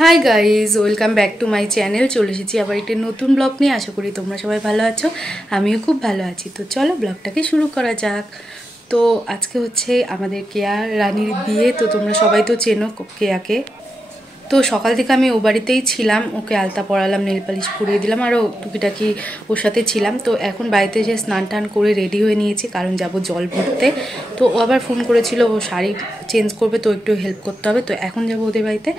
Hi guys, welcome back to my channel. চলে এসেছি আবার একটি নতুন ব্লগ নিয়ে। আশা করি তোমরা সবাই ভালো আছো, আমিও খুব ভালো আছি। তো চলো ব্লগটাকে শুরু করা যাক। তো আজকে হচ্ছে আমাদের কেয়া রানীর বিয়ে। তো তোমরা সবাই তো চেনো কেয়াকে। তো সকাল থেকে আমি ও বাড়িতেই ছিলাম, ওকে আলতা পরালাম, নেল পালিশ পরিয়ে দিলাম, আরও টুকিটাকি ওর সাথে ছিলাম। তো এখন বাড়িতে এসে স্নান টান করে রেডি হয়ে নিয়েছি, কারণ যাব জল ভরতে। তো ও আবার ফোন করেছিল, ও শাড়ি চেঞ্জ করবে, তো একটু হেল্প করতে হবে। তো এখন যাবো ওদের বাড়িতে,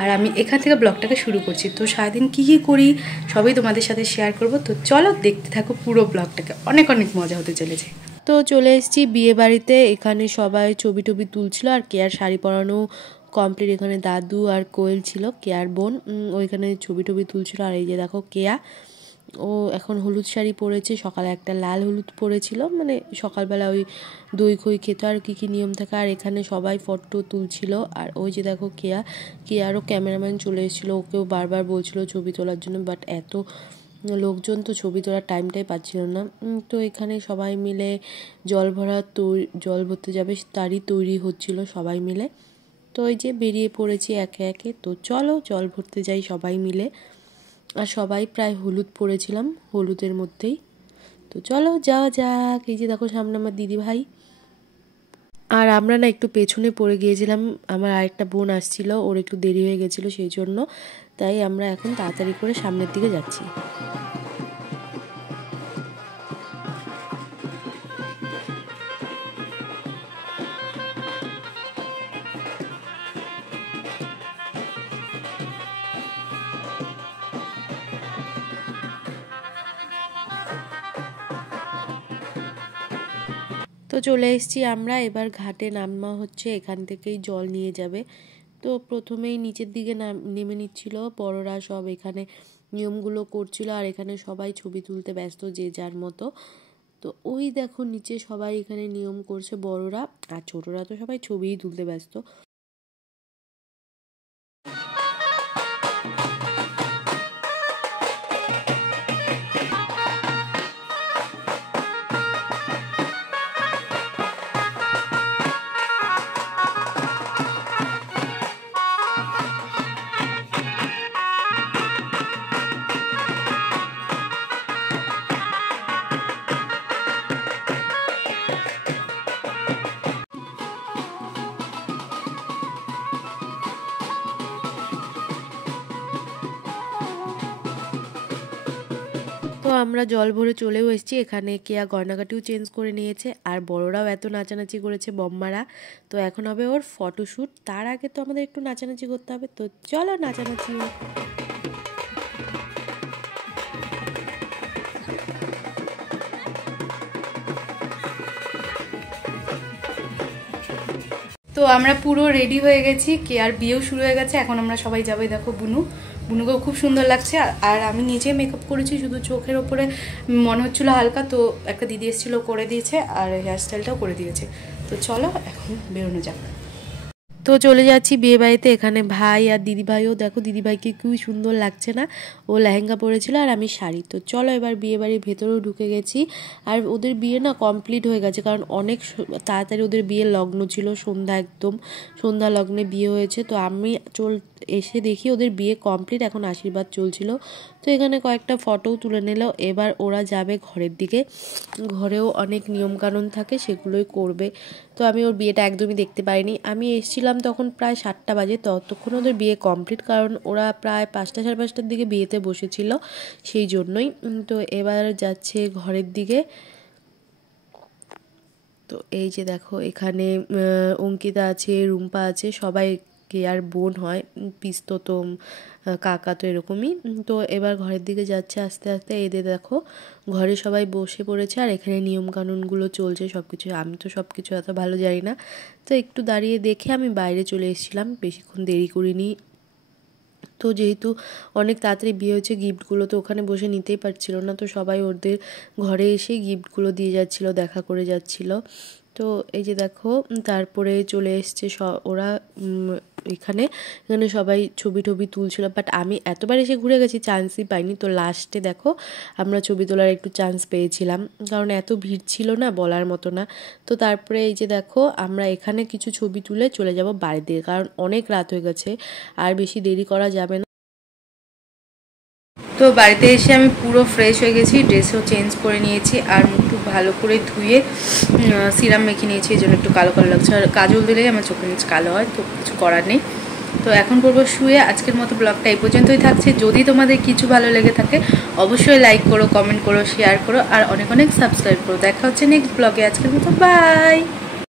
আর আমি এখান থেকে ব্লগটাকে শুরু করছি। তো সারাদিন কী কী করি সবই তোমাদের সাথে শেয়ার করব। তো চলো দেখতে থাকো পুরো ব্লগটাকে, অনেক অনেক মজা হতে চলেছে। তো চলে এসেছি বিয়ে বাড়িতে। এখানে সবাই ছবি টবি তুলছিল, আর কেয়ার শাড়ি পরানো কমপ্লিট। এখানে দাদু আর কোয়েল ছিল, কেয়ার বোন, ওইখানে ছবি টবি তুলছিল। আর এই যে দেখো কেয়া, ও এখন হলুদ শাড়ি পরেছে, সকালে একটা লাল হলুদ পরেছিল, মানে সকালবেলা ওই দই খই খেতে আর কী কী নিয়ম থাকে। আর এখানে সবাই ফটো তুলছিল। আর ওই যে দেখো কেয়ারও ক্যামেরাম্যান চলে এসেছিলো, ওকেও বারবার বলছিল ছবি তোলার জন্য, বাট এত লোকজন তো ছবি তোলার টাইমটাই পাচ্ছিল না। তো এখানে সবাই মিলে জল ভরতে যাবে তারই তৈরি হচ্ছিল সবাই মিলে। তো ওই যে বেরিয়ে পড়েছি একে একে। তো চলো জল ভরতে যাই সবাই মিলে। আর সবাই প্রায় হলুদ পরেছিলাম, হলুদের মধ্যেই। তো চলো যাওয়া যাক। এই যে দেখো সামনে আমার দিদি ভাই, আর আমরা না একটু পেছনে পড়ে গিয়েছিলাম। আমার আরেকটা বোন আসছিল, ওর একটু দেরি হয়ে গেছিলো সেই জন্য। তাই আমরা এখন তাড়াতাড়ি করে সামনের দিকে যাচ্ছি। তো চলে এসেছি আমরা, এবার ঘাটে নামা হচ্ছে, এখান থেকেই জল নিয়ে যাবে। তো প্রথমেই নিচের দিকে নেমে নিচ্ছিল বড়রা, সব এখানে নিয়মগুলো করছিল। আর এখানে সবাই ছবি তুলতে ব্যস্ত যে যার মতো। তো ওই দেখো নিচে সবাই এখানে নিয়ম করছে বড়রা, আর ছোটরা তো সবাই ছবিই তুলতে ব্যস্ত। তো আমরা জল ভরে চলেও এসেছি। এখানে কেয়া গয়নাগাটিও চেঞ্জ করে নিয়েছে, আর বড়রাও এত নাচানাচি করেছে বম্মারা। তো এখন হবে ওর ফটোশ্যুট, তার আগে তো আমাদের একটু নাচানাচি করতে হবে। তো চলো নাচানাচি হোক। তো আমরা পুরো রেডি হয়ে গেছি, কেয়ার বিয়েও শুরু হয়ে গেছে। এখন আমরা সবাই যাবো। দেখো বুনুকেও খুব সুন্দর লাগছে। আর আমি নিজে মেকআপ করেছি, শুধু চোখের ওপরে মনে হচ্ছিলো হালকা, তো একটা দিদি এসেছিলো করে দিয়েছে, আর হেয়ারস্টাইলটাও করে দিয়েছে। তো চলো এখন বেরোনো যাক। তো চলে যাচ্ছি বিয়ে বাড়িতে। এখানে ভাই আর দিদি ভাইও, দেখো দিদি ভাইকে খুবই সুন্দর লাগছে না, ও লেহেঙ্গা পরেছিল আর আমি শাড়ি। তো চলো এবার বিয়ে বাড়ির ভেতরেও ঢুকে গেছি। আর ওদের বিয়ে না কমপ্লিট হয়ে গেছে, কারণ অনেক তাড়াতাড়ি ওদের বিয়ের লগ্ন ছিল, একদম সন্ধ্যা লগ্নে বিয়ে হয়েছে। তো আমি এসে দেখি ওদের বিয়ে কমপ্লিট, এখন আশীর্বাদ চলছিল। তো এখানে কয়েকটা ফটোও তুলে নিল। এবার ওরা যাবে ঘরের দিকে, ঘরেও অনেক নিয়মকানুন থাকে, সেগুলোই করবে। তো আমি ওর বিয়েটা একদমই দেখতে পাইনি। আমি এসেছিলাম তখন প্রায় 7টা বাজে, ততক্ষণ ওদের বিয়ে কমপ্লিট, কারণ ওরা প্রায় 5টা সাড়ে 5টার দিকে বিয়েতে বসেছিল, সেই জন্যই। তো এবার যাচ্ছে ঘরের দিকে। তো এই যে দেখো এখানে অঙ্কিতা আছে, রুম্পা আছে, সবাই কেয়ার বোন হয়, পিস্তত কাকা, তো এরকমই। তো এবার ঘরের দিকে যাচ্ছে আস্তে আস্তে। এদের দেখো ঘরে সবাই বসে পড়েছে, আর এখানে নিয়মকানুনগুলো চলছে সব কিছু। আমি তো সব কিছু এত ভালো জানি না, তো একটু দাঁড়িয়ে দেখে আমি বাইরে চলে এসেছিলাম, বেশিক্ষণ দেরি করিনি। তো যেহেতু অনেক তাড়াতাড়ি বিয়ে হয়েছে, গিফটগুলো তো ওখানে বসে নিতেই পারছিল না, তো সবাই ওদের ঘরে এসে গিফটগুলো দিয়ে যাচ্ছিলো, দেখা করে যাচ্ছিলো। তো এই যে দেখো তারপরে চলে এসছে ওরা এখানে সবাই ছবি টবি তুলছিল, বাট আমি এতবার এসে ঘুরে গেছি চান্সই পাইনি। তো লাস্টে দেখো আমরা ছবি তোলার একটু চান্স পেয়েছিলাম, কারণ এত ভিড় ছিল না বলার মতো না। তো তারপরে এই যে দেখো আমরা এখানে কিছু ছবি তুলে চলে যাব বাড়ির দিকে, কারণ অনেক রাত হয়ে গেছে, আর বেশি দেরি করা যাবে না। তো বাড়িতে এসে আমি পুরো ফ্রেশ হয়ে গেছি, ড্রেসও চেঞ্জ করে নিয়েছি, আর একটু ভালো করে ধুয়ে সিরাম মেখে নিয়েছি, এই জন্য একটু কালো কালো লাগছে। আর কাজল দিলেই আমার চোখের নিচ কালো হয়, তো কিছু করার নেই। তো এখন করবো শুয়ে। আজকের মতো ব্লগটা এই পর্যন্তই থাকছে। যদি তোমাদের কিছু ভালো লেগে থাকে অবশ্যই লাইক করো, কমেন্ট করো, শেয়ার করো, আর অনেক অনেক সাবস্ক্রাইব করো। দেখা হচ্ছে নেক্সট ব্লগে। আজকের মতো বাই।